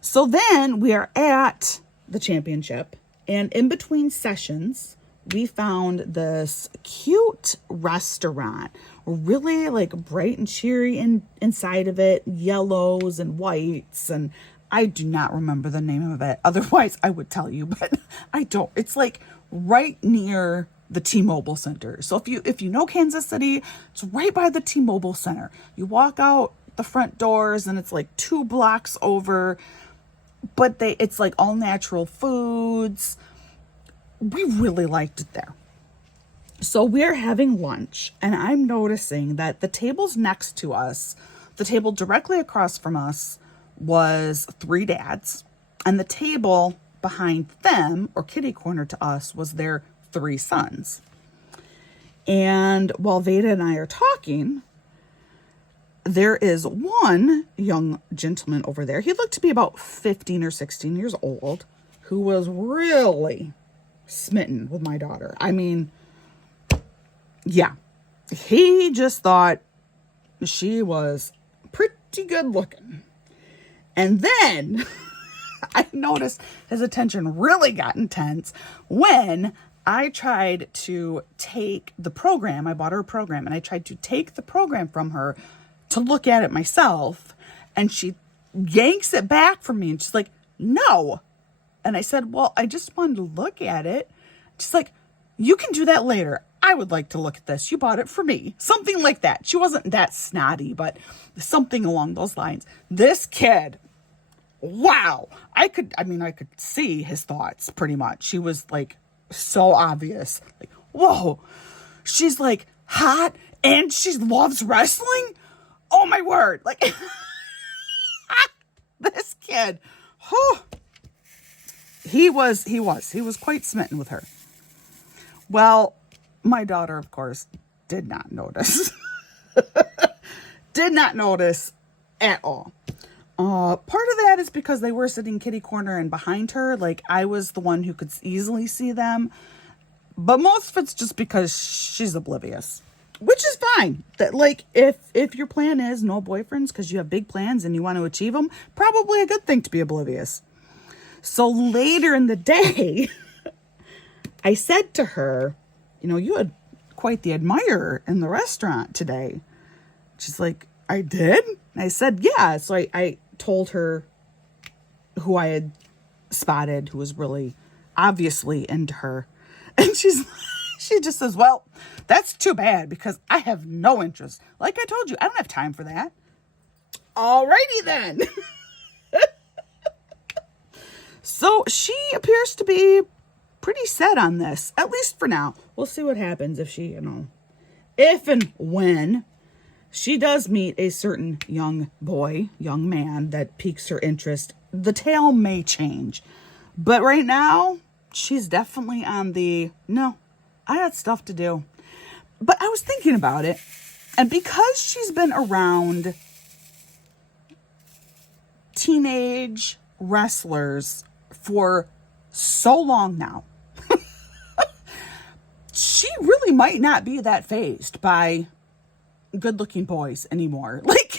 So then we are at the championship. And in between sessions, we found this cute restaurant, really like bright and cheery inside of it, yellows and whites. And I do not remember the name of it. Otherwise, I would tell you, but I don't. It's like right near the T-Mobile Center. So if you know Kansas City, it's right by the T-Mobile Center. You walk out the front doors and it's like 2 blocks over, but it's like all natural foods. We really liked it there. So we're having lunch and I'm noticing that the tables next to us, the table directly across from us, was 3 dads, and the table behind them, or kitty corner to us, was their 3 sons. And while Veda and I are talking, there is one young gentleman over there. He looked to be about 15 or 16 years old, who was really smitten with my daughter. I mean, yeah, he just thought she was pretty good looking. And then I noticed his attention really got intense when I tried to take the program. I bought her a program and I tried to take the program from her to look at it myself. And she yanks it back from me and she's like, no. And I said, well, I just wanted to look at it. She's like, you can do that later. I would like to look at this. You bought it for me. Something like that. She wasn't that snotty, but something along those lines. This kid, wow. I could see his thoughts pretty much. She was like so obvious. Like, whoa, she's like hot and she loves wrestling. Oh my word. Like this kid, whew, he was quite smitten with her. Well, my daughter, of course, did not notice. Did not notice at all. Part of that is because they were sitting kitty corner and behind her. Like, I was the one who could easily see them. But most of it's just because she's oblivious. Which is fine. That, like, if your plan is no boyfriends because you have big plans and you want to achieve them, probably a good thing to be oblivious. So later in the day, I said to her, you know, you had quite the admirer in the restaurant today. She's like, I did? And I said, yeah. So I told her who I had spotted, who was really obviously into her. And she just says, well, that's too bad because I have no interest. Like I told you, I don't have time for that. Alrighty then. So she appears to be pretty set on this, at least for now. We'll see what happens if she, if and when she does meet a certain young man that piques her interest. The tale may change, but right now she's definitely on the, no, I got stuff to do. But I was thinking about it, and because she's been around teenage wrestlers for so long now, she really might not be that fazed by good-looking boys anymore. Like,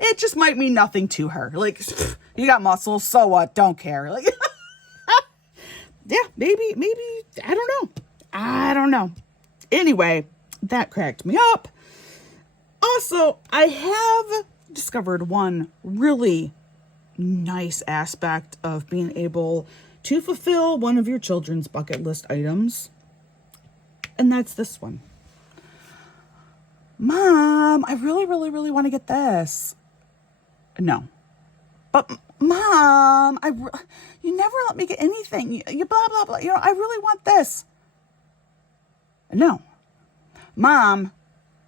it just might mean nothing to her. Like, you got muscles, so what? Don't care. Like, yeah, maybe, I don't know. Anyway, that cracked me up. Also, I have discovered one really nice aspect of being able to fulfill one of your children's bucket list items. And that's this one. Mom, I really, really, really want to get this. No. But Mom, you never let me get anything. You blah, blah, blah. I really want this. No. Mom,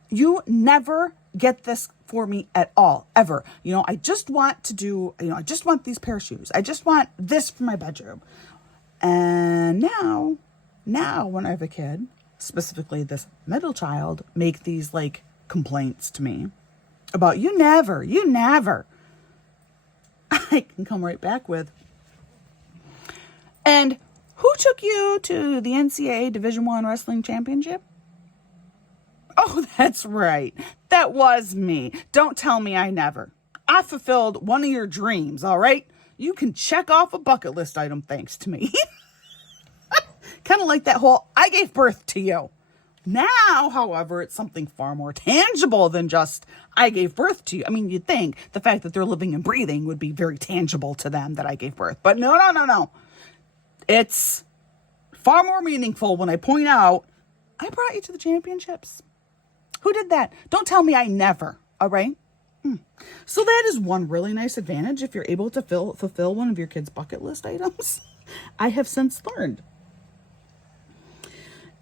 you never get this for me at all, ever. I just want to do, I just want these pair of shoes. I just want this for my bedroom. And now when I have a kid, specifically this middle child, make these like complaints to me about you never. I can come right back with, and who took you to the NCAA Division I Wrestling Championship? Oh, that's right. That was me. Don't tell me I never. I fulfilled one of your dreams, all right? You can check off a bucket list item thanks to me. Kind of like that whole, I gave birth to you. Now, however, it's something far more tangible than just, I gave birth to you. I mean, you'd think the fact that they're living and breathing would be very tangible to them that I gave birth. But no. It's far more meaningful when I point out, I brought you to the championships. Who did that? Don't tell me I never, all right? So that is one really nice advantage if you're able to fulfill one of your kids' bucket list items. I have since learned.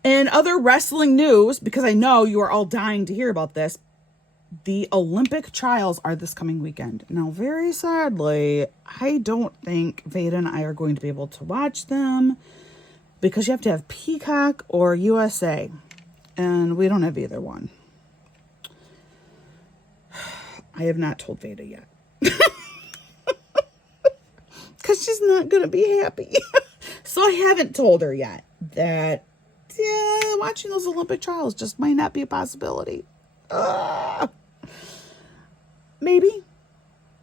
In other wrestling news, because I know you are all dying to hear about this, the Olympic trials are this coming weekend. Now, very sadly, I don't think Veda and I are going to be able to watch them because you have to have Peacock or USA, and we don't have either one. I have not told Veda yet. Because she's not going to be happy. So I haven't told her yet that, watching those Olympic trials just might not be a possibility. Maybe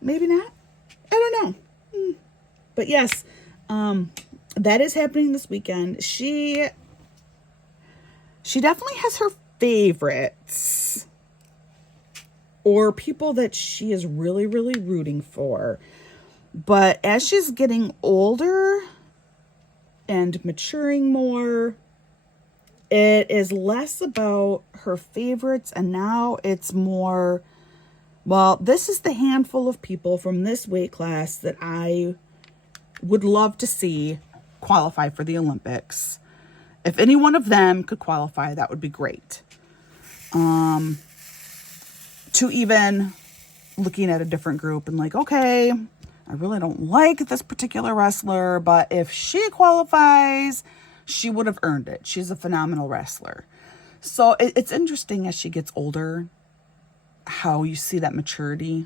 not. I don't know. But yes, that is happening this weekend. She definitely has her favorites or people that she is really, really rooting for. But as she's getting older and maturing more, it is less about her favorites, and now it's more, well, this is the handful of people from this weight class that I would love to see qualify for the Olympics. If any one of them could qualify, that would be great. To even looking at a different group and like, okay, I really don't like this particular wrestler, but if she qualifies, she would have earned it. She's a phenomenal wrestler. So it's interesting as she gets older, how you see that maturity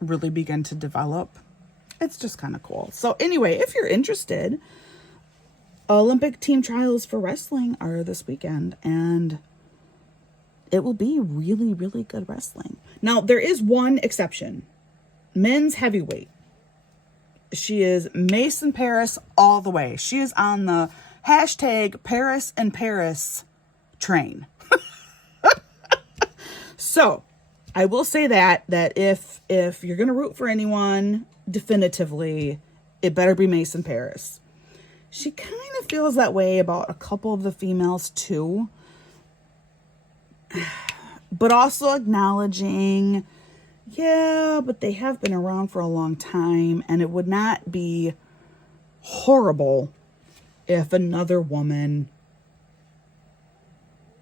really begin to develop. It's just kind of cool. So anyway, if you're interested, Olympic team trials for wrestling are this weekend, and it will be really, really good wrestling. Now, there is one exception. Men's heavyweight. She is Mason Paris all the way. She is on the hashtag Paris and Paris train. So, I will say that if you're going to root for anyone, definitively, it better be Mason Paris. She kind of feels that way about a couple of the females too. But also acknowledging, yeah, but they have been around for a long time, and it would not be horrible if another woman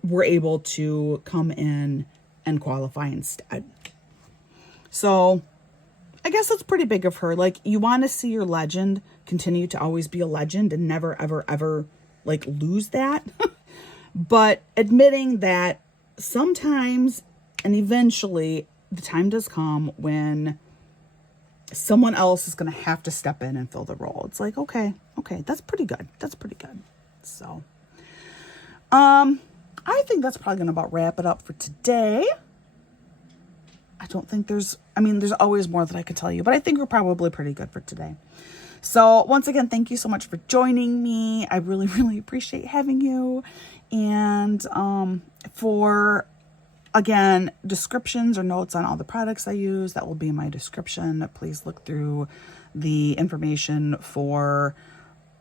were able to come in and qualify instead. So I guess that's pretty big of her. Like, you want to see your legend continue to always be a legend and never, ever, ever, like, lose that. But admitting that sometimes and eventually the time does come when someone else is going to have to step in and fill the role. It's like, okay, that's pretty good. So, I think that's probably going to about wrap it up for today. I don't think there's always more that I could tell you, but I think we're probably pretty good for today. So once again, thank you so much for joining me. I really, really appreciate having you. And for, again, descriptions or notes on all the products I use, that will be in my description. Please look through the information for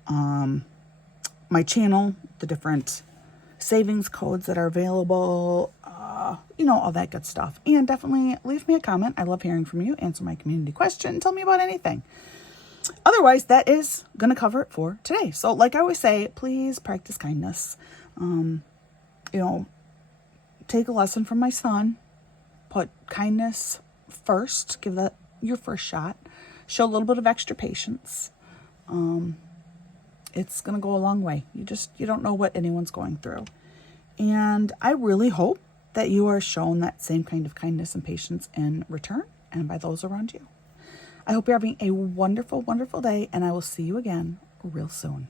my channel, the different savings codes that are available, all that good stuff. And definitely leave me a comment. I love hearing from you. Answer my community question. Tell me about anything. Otherwise, that is going to cover it for today. So like I always say, please practice kindness. Take a lesson from my son. Put kindness first. Give that your first shot. Show a little bit of extra patience. It's going to go a long way. You don't know what anyone's going through. And I really hope that you are shown that same kind of kindness and patience in return and by those around you. I hope you're having a wonderful, wonderful day, and I will see you again real soon.